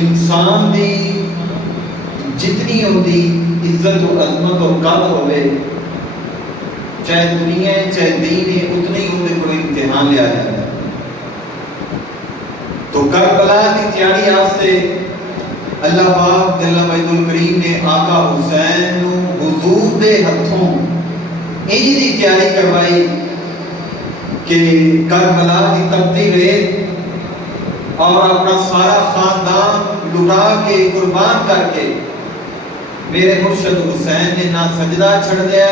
انسان دی جتنی ہوتی عزت و عظمت و قدر ہوئے چاہے دنیا ہے چاہے دین ہے اتنی ہوتے کوئی امتحان لیا جاتا ہے. تو کربلا کی تیاری آستے اللہ پاک جل مجد الکریم نے آقا حسین نو حضور دے ہتھوں انہی دی تیاری کروائی کہ کربلا کی تپتی رہے اور اپنا سارا خاندان لٹا کے قربان کر کے میرے مرشد حسین نے نہ سجدہ چھڑ دیا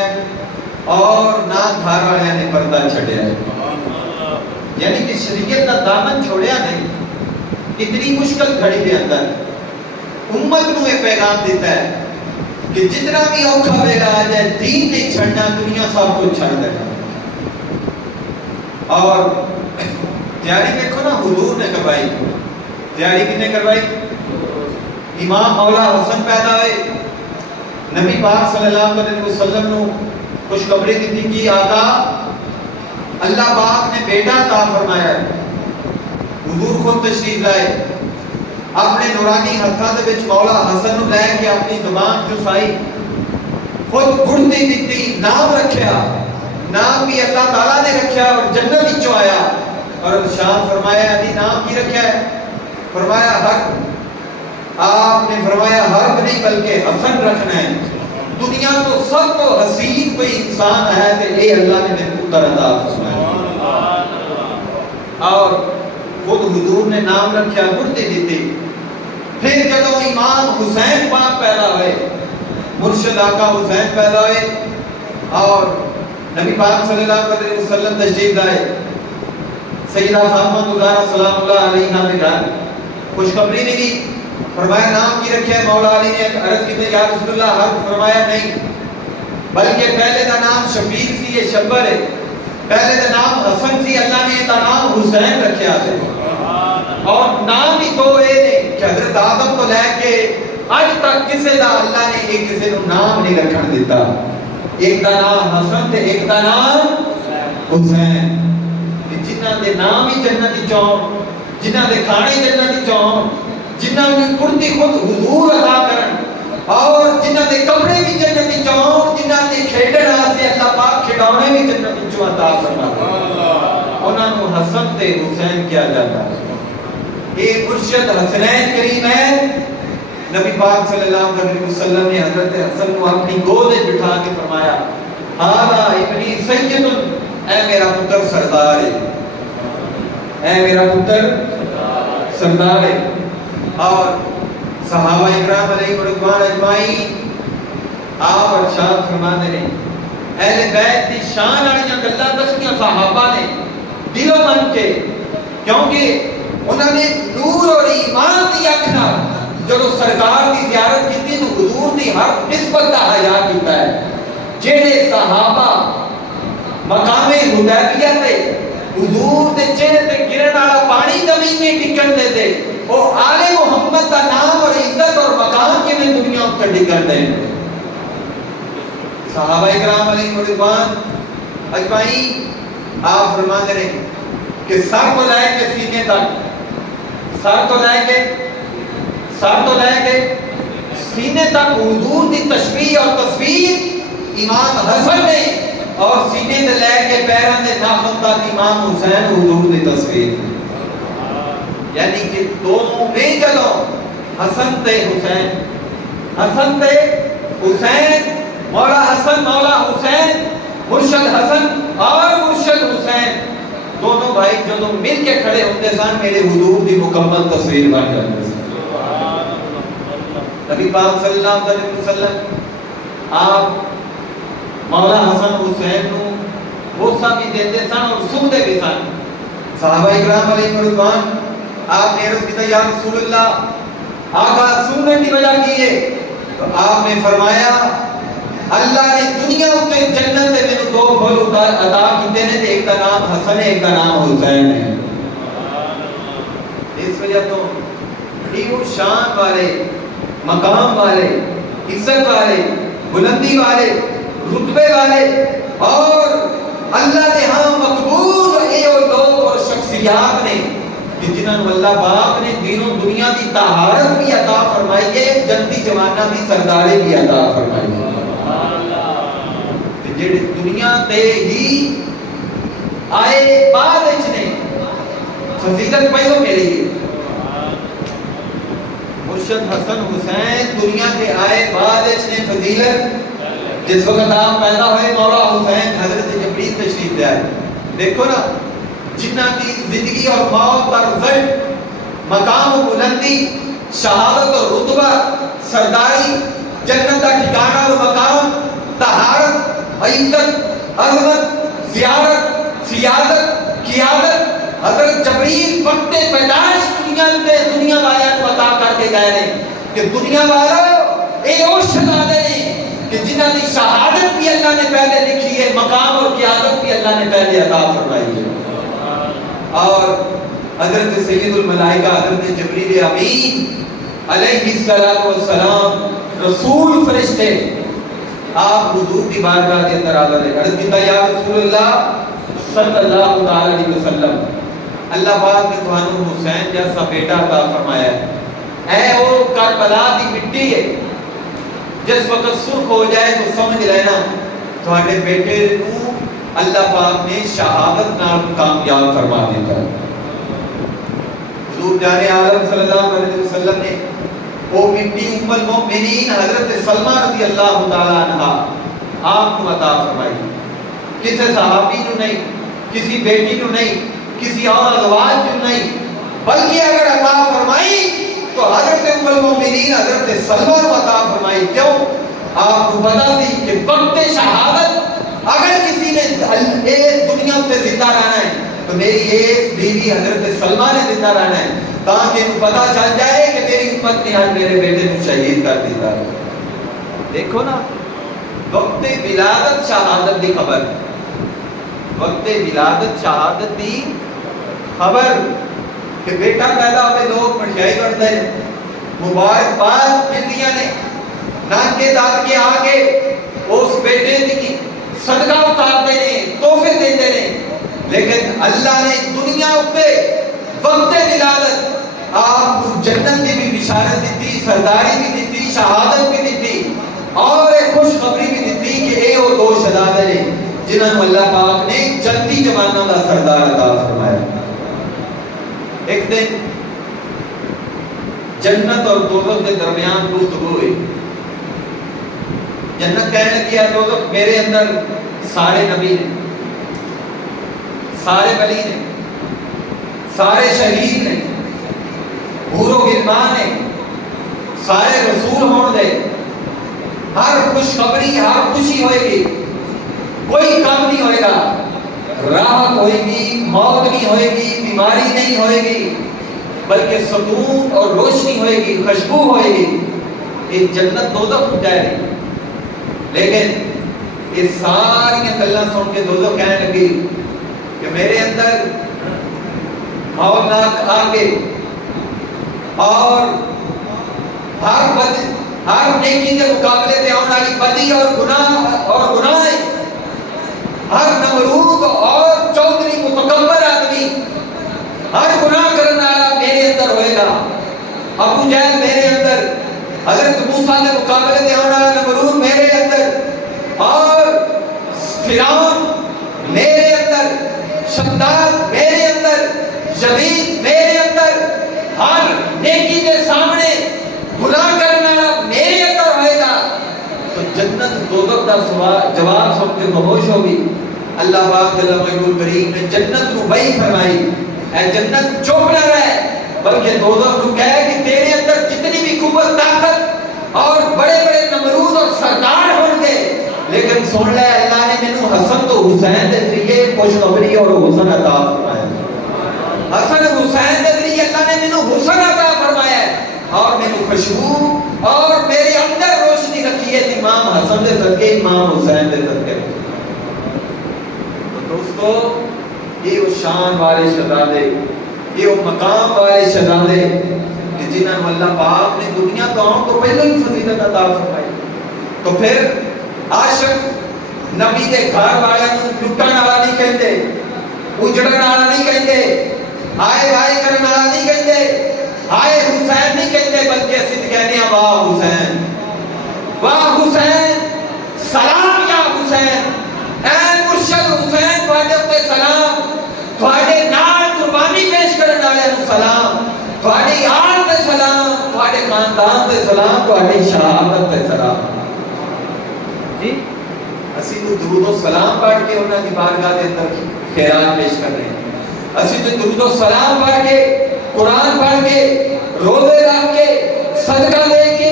اور نہ گھر والے نے پردہ چھڑیا. یعنی کہ شریعت کا دامن چھوڑیا نہیں. اتنی مشکل گھڑی دے اندر امت نو یہ پیغام دیتا ہے کہ جتنا بھی اوکھا ویلا آ جائے دین نہیں چھڑنا, دنیا سب کچھ چھڑ دینا. اور تیاری دیکھو نا حضور نے کروائی. تیاری کس نے کروائی؟ امام مولا حسن پیدا ہوئے, نبی پاک صلی اللہ علیہ وسلم نے خوشخبری دی تھی کہ آقا اللہ پاک نے بیٹا عطا فرمایا ہے. حضور خود تشریف لائے, اپنے نورانی ہتھاں دے وچ مولا حسن نو لے کے اپنی زبان چسائی, خود گڑتی دتی, نام رکھیا, نام بھی اللہ تعالیٰ نے رکھیا اور جنت وچوں آیا اور ارشاد فرمایا علی نام کی رکھا ہے؟ فرمایا حق. آپ نے فرمایا حق نہیں بلکہ حسن رکھنا ہے. دنیا تو سب کو حسین کوئی انسان ہے کہ اے اللہ نے میرے پتر عطا فرمایا. اور خود حضور نے نام رکھا, گڑتی دیتی. پھر جب امام حسین پاک پیدا ہوئے, مرشد آقا حسین پیدا ہوئے اور نبی پاک صلی اللہ علیہ وسلم تشریف لائے. سیدہ فاطمہ زہرا سلام اللہ علیہا کے گھر خوشخبری نہیں دی. فرمایا نام کی رکھا ہے؟ مولا علی نے عرض کی یا رسول اللہ حق. فرمایا نہیں, بلکہ پہلے دا نام شبیر سی, یہ شبر ہے. پہلے دا نام حسن سی, اللہ نے دا نام حسین رکھیا ہے. اور نام ہی تو اے نے کہ حضرت آدم کو لے کے اج تک کسے دا اللہ نے ایک کسے نو نام نہیں رکھن دیتا. ایک دا نام حسن تے ایک دا نام حسین. جنہاں دے نام ہی جنتی چون, جنہاں دے کھانے جنتی چون, جنہاں دی کرتی خود حضور عطا کرن اور جنہاں دے کپڑے بھی حسن حسین کیا جاتا ہے. یہ مرشد حسنین کریم ہے. نبی پاک صلی اللہ علیہ وسلم نے حضرت حسن کو اپنی گود میں بٹھا کے فرمایا ہاذا ابنی سید، اے میرا پتر سردار ہے، اے میرا پتر سردار ہے. اور صحابہ اکرام علیہ رضوان اجمعین آپ ارشاد فرماتے ہیں اہل بیت کی شان والی گلاں دسیاں صحابہ نے دل و من کے، کیونکہ انہوں نے نور اور ایمان کی اکھ نال جب سرکار کی زیارت کی تو حضور کی ہر نسبت کا حیا کیتا ہے. جہے صحابہ مقام حدیبیہ تے حضور دے چہرے تے گرن والا پانی زمین میں ٹکن دے تے وہ آل محمد کا نام اور عزت اور مقام کے میں دنیا اتر ٹکن دے. صحابہ اکرام علیہ رضوان اجمعین آپ فرماتے ہیں کہ سر کو لے کے سینے تک، سر تو لے کے سینے تک حضور کی تشبیہ اور تصویر امام حسن نے، اور سینے تے لے کے پیراں دے ناخن تک امام حسین حضور کی تصویر. یعنی کہ دونوں میں جگہ حسن تے حسین، حسن تے حسین، مولا حسن مولا حسین، مرشد حسن اور مرشد حسین دونوں بھائی جدوں مل کے کھڑے ہوتے سن میرے حضور کی مکمل تصویر بن جاتی ہے. نبی پاک صلی اللہ علیہ وسلم آپ مولا حسن حسین نو بوسہ بھی دیتے سن اور سنتے بھی سن. صحابہ اکرام علیہ رضوان آپ نے عرض کیا یا رسول اللہ آقا سننے کی وجہ کی ہے؟ تو آپ نے فرمایا اللہ نے دنیا تے جنت میں مینوں دو پھل عطا کیتے نے، ایک کا نام حسن ہے ایک کا نام حسین ہے. اس وجہ تو بڑی شان والے، مقام والے، عزت والے، بلندی والے، رتبے والے اور اللہ نے ہاں مقبول اے لوگ اور شخصیات نے کہ جنہوں نے اللہ پاک نے دین و دنیا کی طہارت بھی عطا فرمائی ہے، جنتی جوانہ کی سرداری بھی عطا فرمائی ہے. جڑے دنیا تے ہی آئے بعد وچ نے فضیلت پہلو ملی ہے. مرشد حسن حسین دنیا کے آئے بعد وچ نے فضیلت. جس وقت آپ پیدا ہوئے مولا حسین حضرت جبریل تشریف لے آئے. دیکھو نا جنہ کی زندگی اور موت کا رزلٹ مقام و بلندی، شہادت اور رتبہ، سرداری، جنت کا ٹھکانہ اور مقام، طہارت، عزت، عظمت، زیارت، سیادت، قیادت حضرت جبریل وقت پیدائش دنیا والوں کو عطا کر کے گئے ہیں کہ دنیا والوں اے او شہادت ہیں کہ جنہ کی شہادت بھی اللہ نے پہلے لکھی ہے، مقام اور قیادت بھی اللہ نے پہلے عطا فرمائی ہے. اور حضرت سید الملائکہ حضرت جبریل امین علیہ السلام رسول فرشتے آپ حضور کی بارگاہ کے اندر حاضر ہیں. عرض کیا یا رسول اللہ صلی اللہ علیہ وسلم اللہ پاک نے تمہیں حسین جیسا بیٹا عطا فرمایا ہے. اے وہ کربلا کی مٹی ہے، جس وقت سرخ ہو جائے تو سمجھ لینا تمہارے بیٹے کو اللہ پاک نے شہادت نال کامیاب فرما دیتا ہے. حضور جان عالم صلی اللہ علیہ وسلم نے وہ مٹی ام المؤمنین حضرت سلمہ رضی اللہ تعالی عنہا آپ کو عطا فرمائی. کسی صحابی نو نہیں، کسی بیٹی نو نہیں، کسی اور ازواج نو نہیں، بلکہ اگر عطا فرمائی تو حضرت ام المؤمنین حضرت سلمہ کو عطا فرمائی. کیوں؟ آپ کو پتا تھی کہ وقت شہادت اگر کسی نے اس دنیا پہ زندہ رہنا ہے تو میری اس بیوی حضرت سلمہ نے زندہ رہنا ہے، تاکہ انہوں پتا چل جائے کہ میری امت نے آج میرے بیٹے کو شہید کر دیتا ہے. دیکھو نا وقت ولادت شہادت دی خبر، وقت ولادت شہادت دی خبر کہ بیٹا پیدا ہوئے لوگ مٹھائی بڑھتے ہیں، مبارکباد ملدیاں نے، نانکے دادکے آگے اس بیٹے کی صدقہ اتارتے ہیں، تحفے دیتے ہیں. لیکن اللہ نے دنیا پہ وقت ولادت آپ کو جنت کی بھی بشارت دیتی، سرداری بھی دیتی، شہادت بھی دیتی اور ایک خوشخبری بھی دیتی کہ اے وہ دو شہزادے ہیں جنہوں نے اللہ پاک نے جنتی جوانوں کا سردار عطا فرمایا. ایک دن جنت اور دوزخ کے درمیان گفتگو ہوئی. جنت کہنے لگی ہے دوزخ میرے اندر سارے نبی ہیں، سارے ولی ہیں، سارے شہید ہیں، حور و غلمان ہیں، سارے رسول ہون دے، ہر خوشخبری ہر خوشی ہوئے گی، کوئی کم نہیں ہوئے گا، راحت ہوئے گی، موت نہیں ہوئے گی، بیماری نہیں ہوئے گی، بلکہ سکون اور روشنی ہوئے گی، خوشبو ہوئے گی. یہ جنت دوزخ کو کہہ رہی. لیکن یہ ساری گلاں سن کے دوزخ کہنے لگی کہ میرے اندر ہولناک آگے اور ہر نیکی کے مقابلے میں آنے والی بدی اور گناہ ہر نمرود اور چودھری متکبر آدمی ہر گناہ کرنے والا میرے اندر ہوئے گا. ابو جہل میرے اندر، حضرت موسیٰ کے مقابلے میں آنے والا نمرود میرے اندر، اور فرعون میرے اندر، شداد میرے اندر، یزید میرے اندر، ہر نیکی کے سامنے گناہ کرنے والا میرے اندر ہوئے گا. تو جنت دوزخ کا جواب سن کے خاموش ہوگی. اللہ پاک جل مجدہ کریم نے جنت کو وہی فرمائی، اے جنت چپ نہ رہ، بلکہ دوزخ کو کہے کہ تیرے اندر جتنی بھی قوت طاقت اور بڑے بڑے نمرود اور سردار ہوں گے، لیکن سن لے اللہ نے مینوں حسن تو حسین دے ذریعے خوشخبری اور حسن عطا فرمایا. حسن حسین دے ذریعے اللہ نے مینوں حسن عطا فرمایا ہے اور مینوں خوشبو اور میرے اندر روشنی رکھی ہے امام حسن دے صدقے، امام حسین دے صدقے. تو دوستو یہ وہ شان والے شہزادے، یہ وہ مقام والے شہزادے کہ جنہاں کو اللہ پاک نے دنیا تو آؤں تو پہلے ہی فضیلت عطا فرمائی. تو پھر عاشق نبی کے گھر والوں لٹن والا نہیں کہتے، اجڑن والا نہیں کہتے، ہائے ہائے کرنے والا نہیں کہتے، ہائے حسین نہیں کہتے، بلکہ اسی کہتے ہیں واہ حسین، واہ حسین، سلام یا حسین، اے مرشد حسین تواڈے تے سلام، تواڈے نال قربانی پیش کرنے والے نوں سلام، تواڈی آل تے سلام، تواڈے خاندان تے سلام، تواڈی شہادت تے سلام. جی اسی تو درود و سلام پڑھ کے انہاں دی بارگاہ دے اندر خیرات پیش کر رہے ہیں. اسی تو درود و سلام پڑھ کے، قرآن پڑھ کے، روزے رکھ کے، صدقہ لے کے،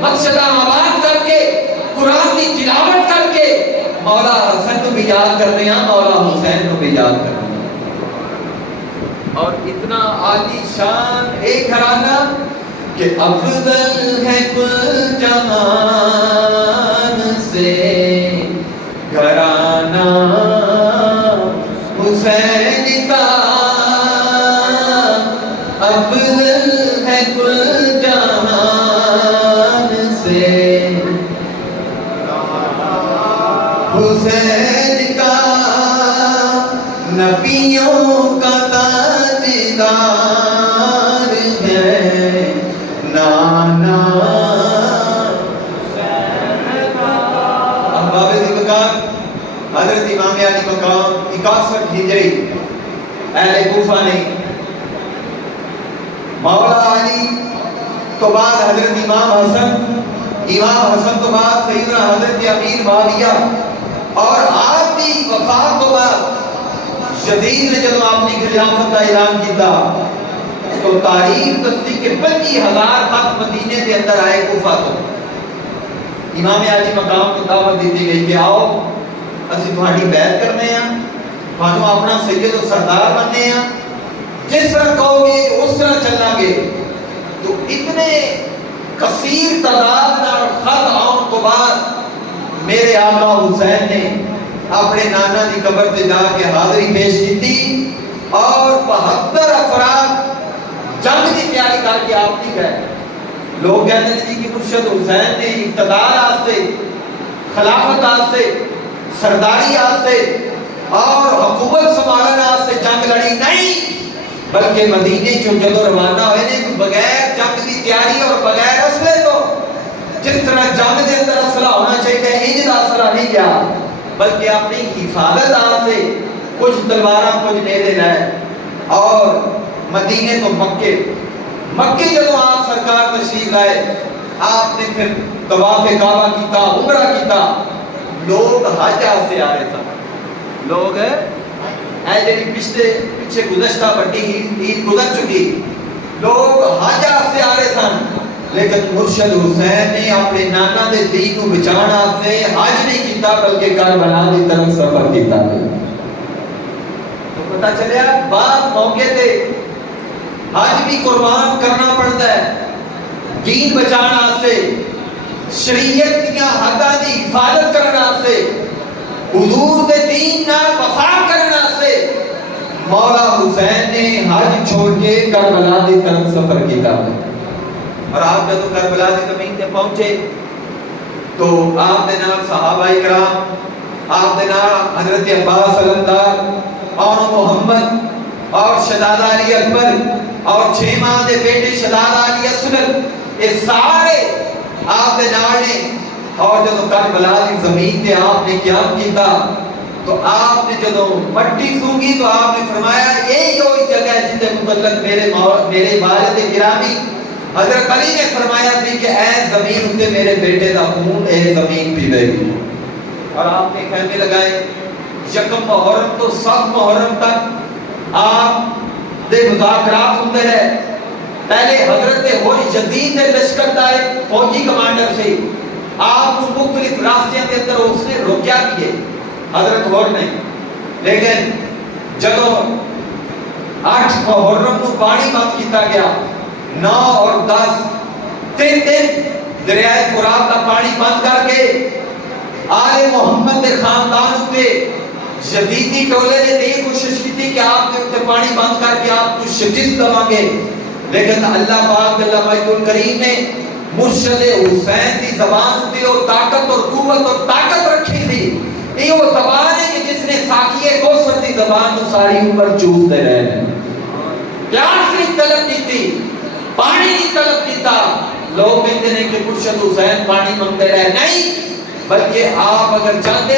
مسجداں آباد کر کے، قرآن کی تلاوت کر کے مولا حسن کو بھی یاد کر رہے ہیں، مولا حسین کو بھی یاد کر رہے ہیں. اور اتنا عالی شان ایک گھرانہ کہ افضل ہے کل جہان سے گھرانہ حسین کا، افضل ہے کل جہان سے حسین کا، نبیوں کا تاجدار ہے نانا. احباب ذوالفقار حضرت امام علی مقام 61 ہجری اہل کوفہ نے مولا علی تو بعد حضرت امام حسن تو بعد سیدنا حضرت امیر معاویہ اور آپ کی وفات تو بعد یزید نے جب اپنی خلافت کا اعلان کیتا تو تاریخ دستی کہ 25,000 خط مدینے کے اندر آئے کوفہ تو. امام علی مقام کو دعوت دیتی گئی کہ آؤ اسی تمہاری بیعت کرنے ہیں، تمہوں اپنا سید و سردار بننے ہیں، جس طرح کہو گے اس طرح چلنا گے. تو اتنے کثیر تعداد نال خط آؤں تو بعد میرے آقا حسین نے اپنے نانا دی قبر تے جا کے حاضری پیش کی اور 72 افراد جنگ کی تیاری کر کے آپ نہیں گئے. لوگ کہتے ہیں کہ مرشد حسین نے اقتدار آستے، خلافت آستے، سرداری آستے اور حکومت سنبھالنے آستے جنگ لڑی نہیں، بلکہ مدینے چوں جدوں روانہ ہوئے نے کہ بغیر جنگ کی تیاری اور بغیر اسلحے تو جس طرح جنگ کے اندر اسلحہ ہونا چاہیے انج دا اسلحہ نہیں گیا، بلکہ اپنی حفاظت آستے کچھ تلواراں کچھ نیزے لائے اور مدینے تو مکے، مکے جب آپ سرکار تشریف لائے، آپ نے پھر طواف کعبہ کیتا، عمرہ کیتا، لوگ حج سے آ رہے تھے، لوگ اے جڑی پیچھے گزشتہ بڑی عید گزر چکی، لوگ حج سے آ رہے تھے، لیکن مرشد حسین نے اپنے نانا دے دین کو بچانا سے حج نہیں کیتا بلکہ کربلا دی طرف سفر کیتا۔ تو پتہ چلیا بعد موقع تے حج بھی قربان کرنا پڑتا ہے دین بچانا سے، شریعت کی حداں دی حفاظت کرنا سے، حضور دے دین نال وفا کرنا سے مولا حسین نے حج چھوڑ کے کربلا دی طرف سفر کیتا۔ اور آپ جب کربلا کی زمین تے پہنچے تو آپ دے نال صحابہ کرام، آپ دے نال حضرت عباس علمدار اور محمد اور شہزادہ علی اکبر اور 6 ماہ دے بیٹے شہزادہ علی اصغر، یہ سارے آپ دے نال نے۔ اور جب کربلا کی زمین تے آپ نے قیام کیتا تو آپ نے جب مٹی سونگی تو آپ نے فرمایا یہی وہی جگہ ہے جتے متعلق میرے والد گرامی حضرت علی نے فرمایا تھی کہ اے زمین اتے میرے بیٹے دا خون اے زمین پیوے گی۔ اور آپ نے خیمے لگائے، یکم محرم تو 7 محرم تک آپ دے مذاکرات ہوتے رہے۔ پہلے حضرت یزید نے لشکر دا ایک فوجی کمانڈر سے آپ کو مختلف راستیاں کے اندر اس نے روکیا بھی ہے حضرت غور نے، لیکن جب 8 محرم کو پانی بند کیتا گیا، 9 اور 10 3 دن دریائے فرات کا پانی بند کر کے آل محمد کے خاندان اتے یزیدی ٹولے نے یہ کوشش کی تھی کہ آپ کے اوپر پانی بند کر کے آپ کو شکست دوا گے، لیکن اللہ پاک اللہ مجد الکریم نے مرشد حسین کی زبان اتے اور طاقت اور قوت اور طاقت رکھی تھی۔ یہ وہ زبان ہے کہ جس نے ساقیے کوثر کی زبان کو ساری عمر چوستے رہے ہیں، پیاس نہیں طلب کی تھی، پانی نہیں طلب کیتا۔ لوگ کہتے ہیں کہ مرشد حسین پانی مانگتے رہے، نہیں، بلکہ آپ اگر چاہتے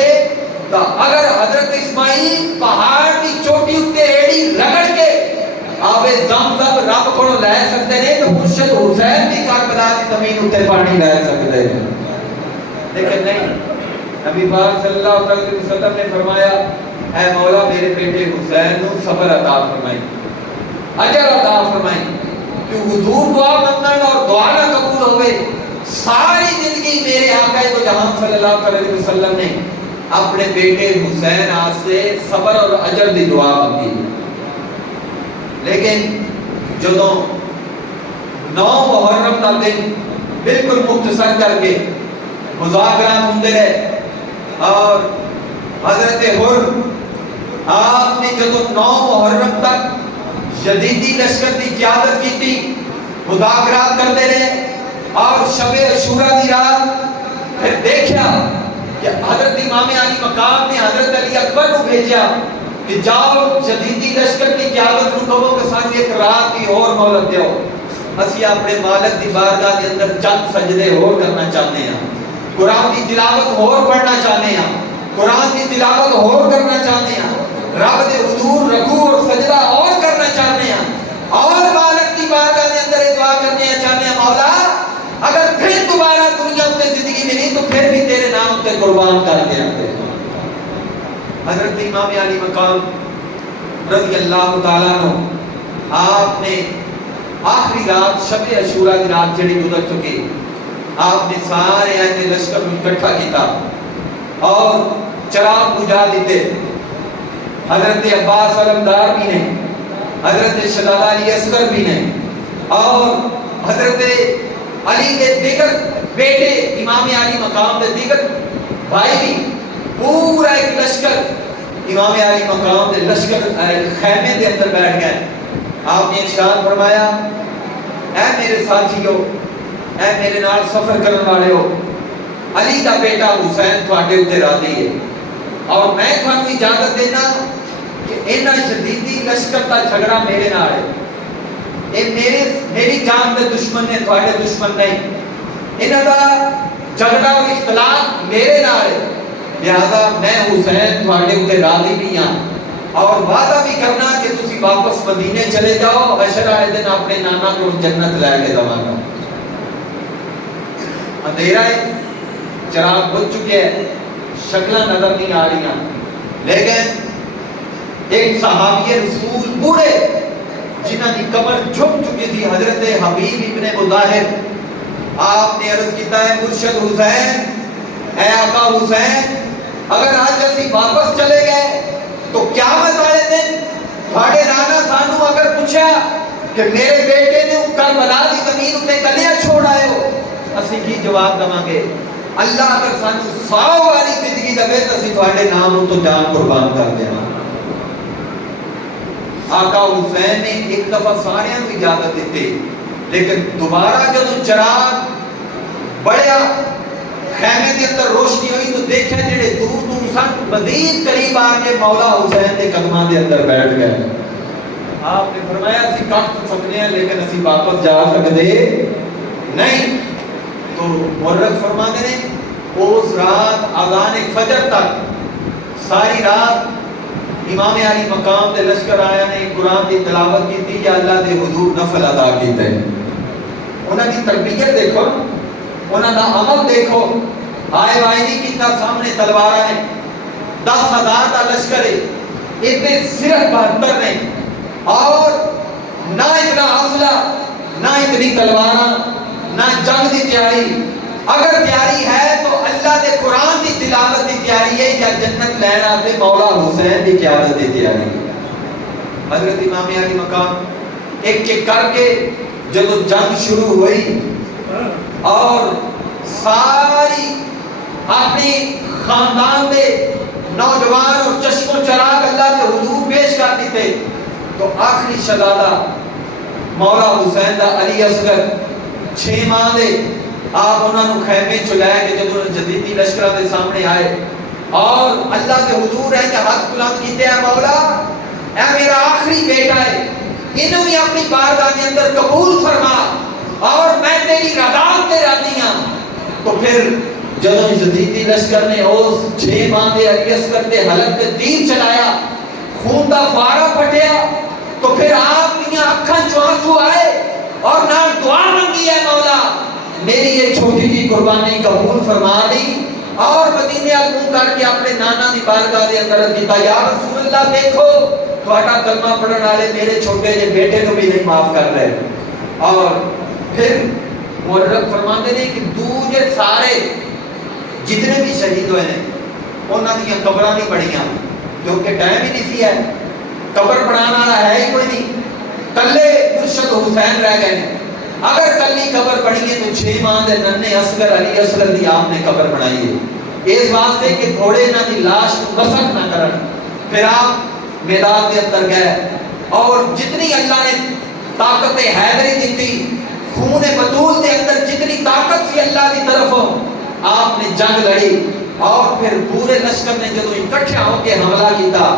تو اگر حضرت اسماعیل پہاڑ کی چوٹی اتے ایڑی رگڑ کے آب زمزم رب کو لے سکتے ہیں تو مرشد حسین بھی کربلا کی زمین اتے پانی لے سکتے ہیں، لیکن نہیں۔ نبی پاک صلی اللہ علیہ وسلم نے فرمایا اے مولا میرے بیٹے حسین کو صبر عطا فرمائی، اجر عطا فرمائی، کہ حضور دعا مانگن اور دعا نہ قبول ہوئے۔ ساری زندگی میرے آقا تو جہان صلی اللہ علیہ وسلم نے اپنے بیٹے حسین سے صبر اور اجر دی دعا مانگی، لیکن جدوں 9 محرم کا دن بالکل مختصر کر کے مذاکرات ہوندے رہے اور حضرت حر آپ نے جدوں 9 محرم تک یزیدی لشکر کی قیادت کی تھی، مذاکرات کرتے رہے اور شب عاشوراء دی رات پھر دیکھا کہ حضرت امام علی مقام نے حضرت علی اکبر کو بھیجا کہ جاؤ یزیدی لشکر کی قیادت کو کہو کہ سانو ایک رات کی اور مہلت دیو، اسی اپنے مالک دی بارگاہ کے اندر چند سجدے اور کرنا چاہتے ہیں، قرآن کی تلاوت اور پڑھنا چاہتے ہیں، قرآن کی تلاوت اور کرنا چاہتے ہیں، رب دے حضور رکوع اور سجدہ اور کرنا چاہتے ہیں، اور مالک کی بارگاہ کے اندر دعا کرنے چاہتے ہیں مولا اگر پھر دوبارہ دنیا میں زندگی ملی تو پھر بھی تیرے نام پہ قربان کر کے آتے ہیں۔ حضرت امام علی مقام رضی اللہ تعالیٰ عنہ آپ نے آخری رات شب عاشوراء کی رات جڑی گزر چکی، آپ نے سارے اہل لشکر کو اکٹھا کیتا اور چراغ بجھا دیتے۔ حضرت عباس علمدار بھی نے، حضرت شہزادہ علی اصغر بھی نے اور حضرت علی کے دیگر بیٹے امام علی مقام کے دیگر بھائی بھی، پورا ایک لشکر امام علی مقام کے لشکر خیمے کے اندر بیٹھ گئے۔ آپ نے ارشاد فرمایا اے میرے ساتھیو، اے میرے نال سفر کرنے والے ہو، علی دا بیٹا حسین تواڈے اوتے راضی ہے اور میں تھانوں اجازت دینا کہ انہاں یزیدی لشکر دا جھگڑا میرے نال ہے، اے میری جان دے دشمن نے، تواڈے دشمن نہیں، انہاں دا جھگڑا اور اختلاف میرے نال ہے، لہذا میں حسین تواڈے اوتے راضی نہیں ہاں، اور وعدہ بھی کرنا کہ تسی واپس مدینے چلے جاؤ، عشرہ دن اپنے نانا کو جنت لے کے دوانا۔ اندھیرا ہے، چراغ بجھ چکے ہیں، شکلیں نظر نہیں آ رہی ہیں، لیکن ایک صحابی رسول بوڑھے جنہاں کی کمر جھک چکی تھی، حضرت حبیب ابن مظاہر، آپ نے عرض کیتا ہے مرشد حسین، اے آقا حسین، اگر آج اسی واپس چلے گئے تو قیامت والے دن تھوڑے نانا سانو اگر پوچھا کہ میرے بیٹے نے کربلا دی زمین اتے کلیاں چھوڑ آئے ہو، اسی کی جواب دواں گے اللہ اگر سانو 100 والی زندگی دے تو اسی تھوڑے نام تو جان قربان کر دیواں۔ آقا حسین نے ایک دفعہ سارے کو اجازت دیتے، لیکن دوبارہ جب چراغ بڑھیا خیمے کے اندر روشنی ہوئی تو دیکھا جڑے دور دور سن مزید قریب آ کے مولا حسین کے قدماں دے اندر بیٹھ گئے۔ آپ نے فرمایا اسی کٹ سکتے ہیں لیکن اسی واپس جا سکتے نہیں۔ تو مورخ فرماتے ہیں اس رات اذان فجر تک ساری رات امام علی مقام تے لشکر آیا نے قرآن کی تلاوت کی تھی یا اللہ دے حضور نفل ادا کیتے ہیں۔ انہاں دی تربیت دیکھو، انہاں دا عمل دیکھو، آئے وائے نہیں کتنا سامنے تلوارہ نے، 10,000 دا لشکر ہے، اتنے صرف 72 نے، اور نہ اتنا حوصلہ، نہ اتنی تلوارہ، نہ جنگ دی تیاری۔ اگر تیاری ہے تو اللہ دے قرآن دی تلاوت دی تیاری ہے یا جنت لینا سے مولا حسین دی قیادت دی تیاری ہے۔ حضرت امام علی مقام ایک ایک کر کے جب جنگ شروع ہوئی اور ساری اپنی خاندان دے نوجوان اور چشم و چراغ اللہ کے حضور پیش کر دیتے تو آخری شہزادہ مولا حسین دا علی اصغر 6 ماہ دے آپ انہوں نے خیمے چلائے کہ جب انہوں جدیدی لشکرہ دے سامنے آئے اور اللہ کے حضور ہے کہ ہاتھ بلند کیتے ہیں مولا اے میرا آخری بیٹا ہے، انہوں نے اپنی بارگاہ کے اندر قبول فرما اور میں تیری رضا تے راضی ہوں۔ تو پھر جب جدیدی لشکر نے اس 6 ماہ دے علی اصغر تے حلق تے تیر چلایا، خون دا فارا پھٹیا، تو پھر آپ میاں اکھاں چوں آنسو آئے اور نہ دعا مانگی ہے مولا میری یہ چھوٹی جی قربانی قبول فرما دی، اور مدینے منہ کر کے اپنے نانا دی بارگاہ دے اندر کیتا یا رسول اللہ دیکھو تھوڑا کلمہ پڑھن والے میرے چھوٹے جے بیٹے کو بھی نہیں معاف کر رہے۔ اور پھر مورخ فرماتے ہیں کہ دوجے سارے جتنے بھی شہید ہوئے ہیں انہاں دی قبراں نہیں بڑیاں کیونکہ ٹائم ہی نہیں سی ہے، قبر بنانا والا ہے ہی کوئی نہیں، کلے مرشد حسین رہ گئے ہیں۔ اگر کلی قبر بنی ہے تو 6 ماہ دے ننے اصغر علی اصغر دی آپ نے قبر بنائی ہے اس واسطے کہ گھوڑے نہ دی لاش کو بسک نہ کرن۔ پھر آپ میدان دے اندر گئے اور جتنی اللہ نے طاقت حیدری دیتی، خون بطول دے اندر جتنی طاقت تھی اللہ کی طرف آپ نے جنگ لڑی، اور پھر پورے لشکر نے جدو اکٹھا ہو کے حملہ کیتا،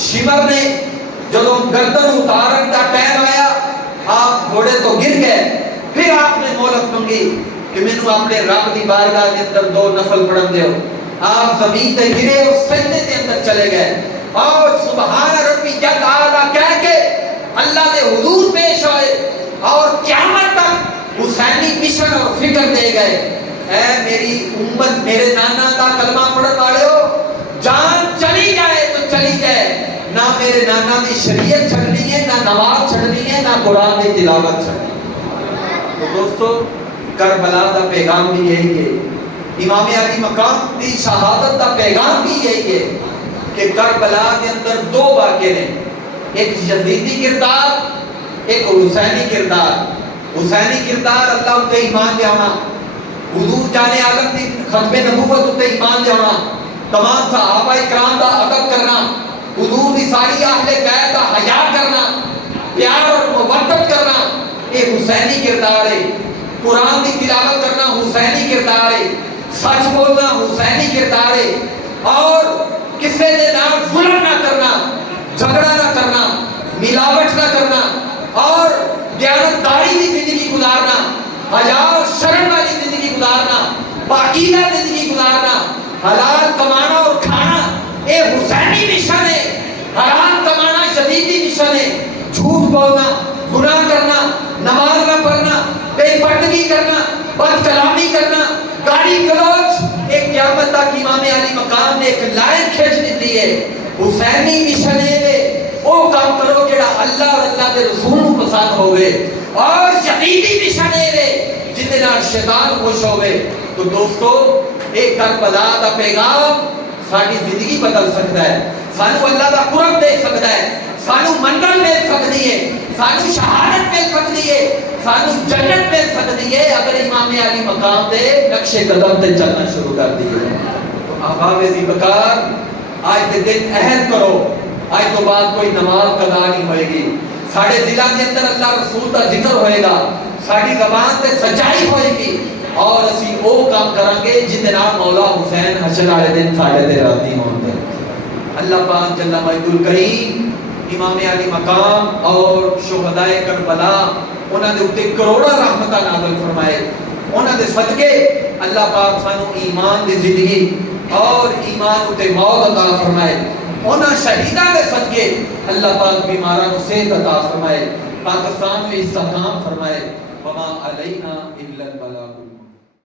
شمر نے جدو گردن اتارن کا ٹائم آیا آپ گھوڑے تو گر گئے، پھر آپ نے مہلت منگی کہ میں نو اپنے رب دی بارگاہ کے اندر 2 نفل پڑھن دیو۔ آپ زمین تے گرے اور سجدے کے اندر چلے گئے اور سبحان ربی جد آلہ کہہ کے اللہ دے حضور پیش ہوئے اور قیامت تک حسینی مشن اور فکر دے گئے۔ اے میری امت میرے نانا کا کلمہ پڑھن والے ہو، جان چلی جائے تو چلی جائے، نہ میرے نانا دی شریعت چھڑنی ہے، نہ نماز چھڑنی ہے، نہ قرآن دی تلاوت چھڑنی ہے۔ تو دوستو کربلا دا پیغام بھی یہی ہے، امام علی مقام دی شہادت دا پیغام بھی یہی ہے کہ کربلا کے اندر 2 واقعے ہیں، ایک یزیدی کردار، ایک حسینی کردار۔ حسینی کردار اللہ تے ایمان لے آنا، حضور جانے عالم دی ختم نبوت تے ایمان لے آنا، تمام صحابہ کرام دا ادب کرنا، حضور دی ساری اہل بیت کا حیا کرنا، پیار اور محبت کرنا، یہ حسینی کردار ہے۔ قرآن کی تلاوت کرنا حسینی کردار ہے، سچ بولنا حسینی کردار ہے، اور کسی کے نام ظلم نہ کرنا، جھگڑا نہ کرنا، ملاوٹ نہ کرنا، اور دیانتداری کی زندگی گزارنا، حیا اور شرم والی زندگی گزارنا، پاکیزہ زندگی گزارنا، حلال کمانا اور کھانا، یہ حسینی مشن ہے۔ حرام کمانا شدیدی مشن ہے، جھوٹ بولنا، گناہ کرنا، نماز نہ پڑھنا، بے پردگی کرنا، بد کلامی کرنا، گالی گلوچ، ایک قیامت تک امام علی مقام نے ایک لائن کھینچ دیتی ہے۔ حسینی مشن ہے وہ کام کرو جڑا اللہ اور اللہ کے رسول کو پسند ہوئے، اور شدیدی مشن ہے جن دے نال شیطان خوش ہوئے۔ تو دوستو ایک کربلا دا پیغام ساری زندگی بدل سکتا ہے، سانو اللہ دا قرب دے سکتا ہے، سانو منزل مل سکتی ہے، سانو شہادت مل سکتی ہے، سانو جنت مل سکتی ہے اگر امام علی مقام دے نقش قدم تے چلنا شروع کر دیے۔ تو احباب ذیبکار آج کے دن عہد کرو، آج تو بعد کوئی نماز قضا نہیں ہوئے گی، ساڑھے دلوں کے اندر اللہ رسول کا ذکر ہوئے گا، ساڑھی زبان تے سچائی ہوئے گی، اور اسی وہ کام کریں گے جن دے نام مولا حسین حشر والے دن ساڑھے تے راضی ہوں گے۔ اللہ پاک جل مجدہ الکریم امام علی مقام اور شہدائے کربلا انہاں دے اوپر کروڑا رحمتاں نازل فرمائے، انہاں دے صدقے اللہ پاک سانو ایمان دی زندگی اور ایمان تے موت عطا فرمائے، انہاں شہیداں دے صدقے اللہ پاک بیماراں نوں صحت عطا فرمائے، پاکستان میں استحکام فرمائے۔ وما علینا